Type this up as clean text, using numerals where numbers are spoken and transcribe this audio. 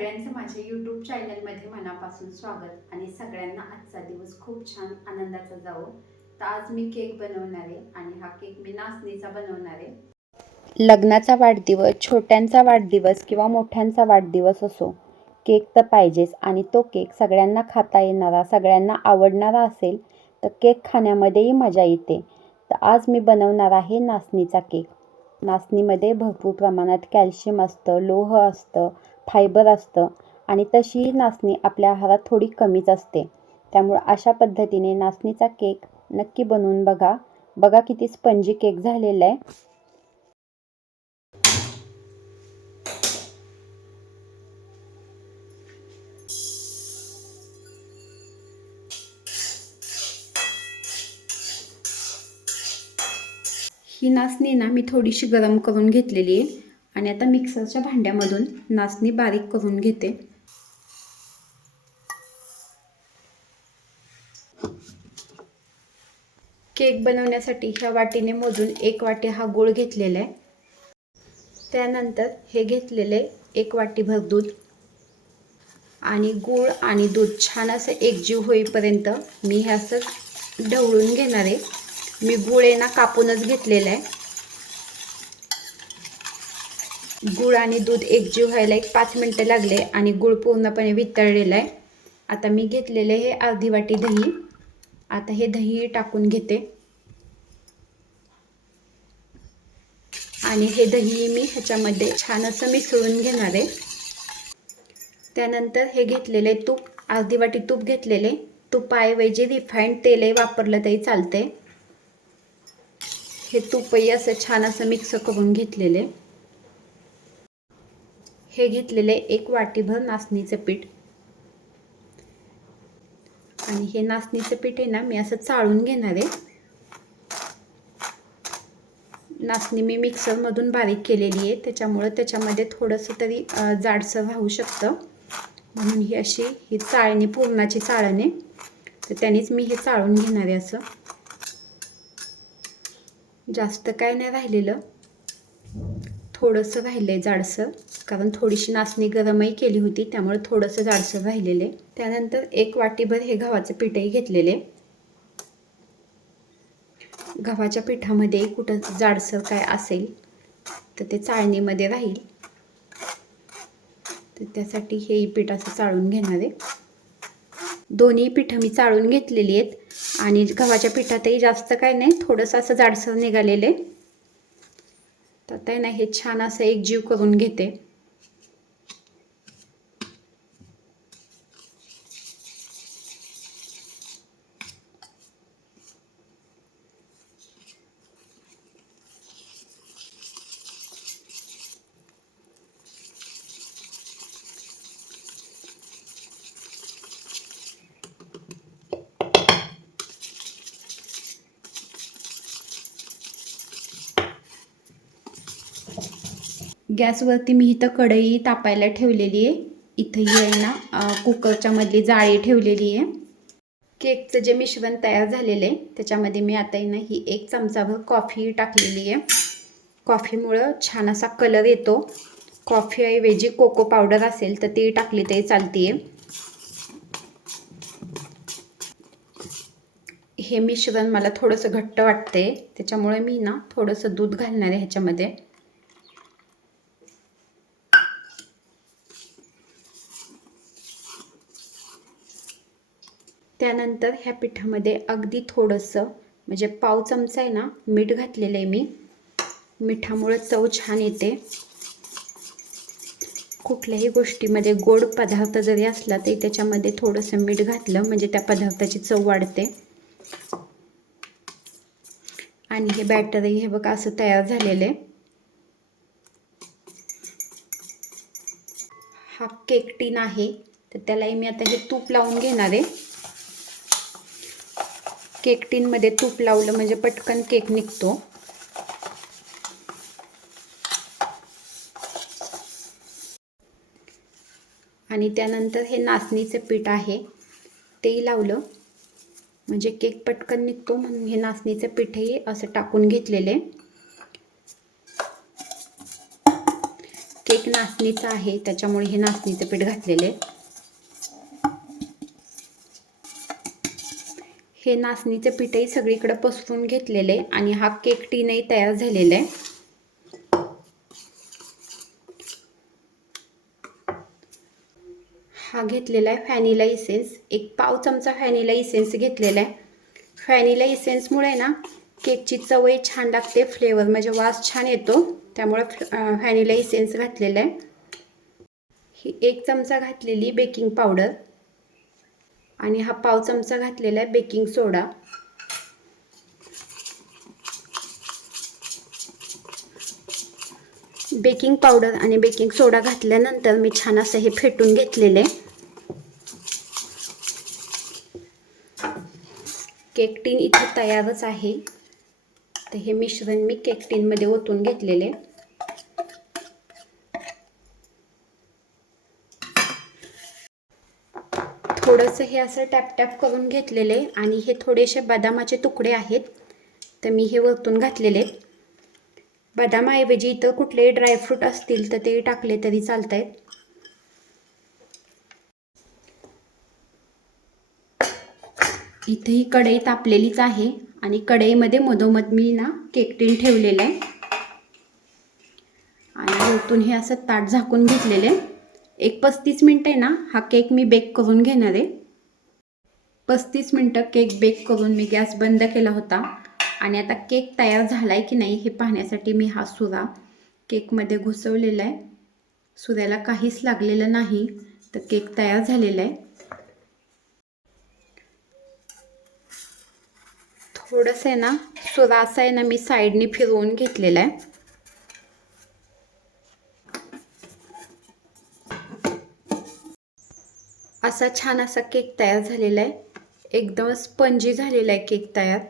सगळ्यांचं माझ्या यूट्यूब चॅनलमध्ये मनापासून स्वागत आणि सगळ्यांना आजचा दिवस खूप छान आनंदाचा जावो। तर आज मी केक बनवणार आहे आणि हा केक मी नाचणीचा बनवणार आहे। लग्नाचा वाढदिवस, छोट्यांचा वाढदिवस किंवा मोठ्यांचा वाढदिवस असो, केक तर पाहिजेच आणि तो केक सगळ्यांना खाता येणारा, सगळ्यांना आवडणारा असेल तर केक खाण्यामध्येही मजा येते। तर आज मी बनवणार आहे नाचणीचा केक। नाचणीमध्ये भरपूर प्रमाणात कॅल्शियम असतं, लोह असतं, फायबर असतं आणि तशी नाचणी आपल्या आहारात थोडी कमीच असते। त्यामुळे अशा पद्धतीने नाचणीचा केक नक्की बनवून बघा। बघा किती स्पंजी केक झालेला आहे। ही नाचणी ना मी थोडीशी गरम करून घेतलेली आहे आणि आता मिक्सरच्या भांड्यामधून नाचणी बारीक करून घेते। केक बनवण्यासाठी ह्या वाटीने मोजून 1 वाटी हा गूळ घेतलेला आहे। त्यानंतर हे घेतलेले 1 वाटीभर दूध आणि गूळ आणि दूध छान असं एकजीव होईपर्यंत मी हे असं ढवळून घेणार आहे। मी गूळ आहे ना कापूनच घेतलेला आहे। गूळ आणि दूध एकजीव व्हायला 5 मिनिटं लागले आणि गूळ पूर्णपणे वितळलेला आहे। आता मी घेतलेले हे अर्धी वाटी दही, आता हे दही टाकून घेते आणि हे दही मी ह्याच्यामध्ये छान असं मिसळून घेणार आहे। त्यानंतर हे घेतलेले तूप, अर्धी वाटी तूप घेतलेले, तुपाऐवजी रिफाइंड तेलही वापरलं तरी चालते। हे तूपही असं छान असं मिक्स करून घेतलेले। हे घेतलेले 1 वाटीभर नाचणीचं पीठ आणि हे नाचणीचं पीठ आहे ना मी असं चाळून घेणार आहे। नाचणी मी मिक्सरमधून बारीक केलेली आहे, त्याच्यामुळे त्याच्यामध्ये थोडंसं तरी जाडसर राहू शकतं, म्हणून ही अशी ही चाळणी, पुरणाची चाळण आहे, तर त्यानेच मी हे चाळून घेणार आहे। असं जास्त काय नाही राहिलेलं, थोडंसं राहिलंय जाडसर, कारण थोडीशी नाचणी गरमही केली होती त्यामुळे थोडंसं जाडसर राहिलेले। त्यानंतर 1 वाटीभर हे गव्हाचं पीठही घेतलेले। गव्हाच्या पिठामध्ये कुठं जाडसर काय असेल तर ते चाळणीमध्ये राहील, तर त्यासाठी हे पीठ असं चाळून घेणार आहे। दोन्ही पिठं मी चाळून घेतलेली आहेत आणि गव्हाच्या पिठातही जास्त काय नाही, थोडंसं असं जाडसर निघालेले। तर आता ना हे छान असं एकजीव करून घेते। गॅसवरती मी इथं कढई तापायला ठेवलेली आहे। इथं ही आहे ना कुकरच्या मधली जाळी ठेवलेली आहे। केकचं जे मिश्रण तयार झालेलं आहे त्याच्यामध्ये मी आता ना ही 1 चमचाभर कॉफी टाकलेली आहे। कॉफीमुळं छान असा कलर येतो। कॉफीऐवजी कोको पावडर असेल तर ती टाकली तरी चालते। हे मिश्रण मला थोडंसं घट्ट वाटते, त्याच्यामुळे मी ना थोडंसं दूध घालणार आहे ह्याच्यामध्ये। त्यानंतर ह्या पिठामध्ये अगदी थोडंसं म्हणजे पाव चमचा आहे ना मीठ घातलेलं आहे मी। मिठामुळे चव छान येते। कुठल्याही गोष्टीमध्ये गोड पदार्थ जरी असला तरी त्याच्यामध्ये थोडंसं मीठ घातलं म्हणजे त्या पदार्थाची चव वाढते। आणि हे बॅटरही हे बघा असं तयार झालेलं आहे। हा केक टीन आहे, तर त्यालाही मी आता हे तूप लावून घेणार आहे। केक टीनमध्ये तूप लावलं म्हणजे पटकन केक निघतो। आणि त्यानंतर हे नाचणीचे पीठ आहे तेही लावलं म्हणजे केक पटकन निघतो, म्हणून हे नाचणीचे पीठही असं टाकून घेतलेले। केक नाचणीचा आहे, त्याच्यामुळे हे नाचणीचं पीठ घातलेलं आहे. हे नाचणीचं पीठही सगळीकडे पसरून घेतलेलं आहे आणि हा केक टीनही तयार झालेला आहे. हा घेतलेला आहे व्हॅनिला इसेन्स, 1 पाव चमचा व्हॅनिला इसेन्स घेतलेला आहे. व्हॅनिला इसेन्समुळे ना केकची चवही छान लागते, फ्लेवर म्हणजे वास छान येतो, त्यामुळे व्हॅनिला इसेन्स घातलेला आहे. ही 1 चमचा घातलेली बेकिंग पावडर आणि हा पाव चमचा घातलेला आहे बेकिंग सोडा. बेकिंग पावडर आणि बेकिंग सोडा घातल्यानंतर मी छान असं हे फेटून घेतलेले. केक टीन इथे तयारच आहे. तर हे मिश्रण मी केक टीनमध्ये ओतून घेतलेले. थोडंसं हे असं टॅप टॅप करून घेतलेले आणि हे थोडेसे बदामाचे तुकडे आहेत, तर मी हे वरतून घातलेले. बदामाऐवजी इतर कुठलेही ड्रायफ्रूट असतील तर ते टाकले तरी चालत आहेत. इथे ही कढई तापलेलीच आहे आणि कढईमध्ये मधोमध मी ना केक टीन ठेवलेलं आहे आणि वरतून हे असं ताट झाकून घेतलेले. एक 35 मिनिटं आहे ना हा केक मी बेक करून घेणार आहे. 35 मिनिटं केक बेक करून मी गॅस बंद केला होता आणि आता केक तयार झाला आहे की नाही हे पाहण्यासाठी मी हा सुरा केकमध्ये घुसवलेला आहे. सुऱ्याला काहीच लागलेलं नाही, तर केक तयार झालेला आहे. थोडंसं आहे ना सुरा असा आहे ना मी साईडने फिरवून घेतलेला आहे. असा छान असा केक तयार झालेला आहे. एकदम स्पंजी झालेला आहे केक तयार.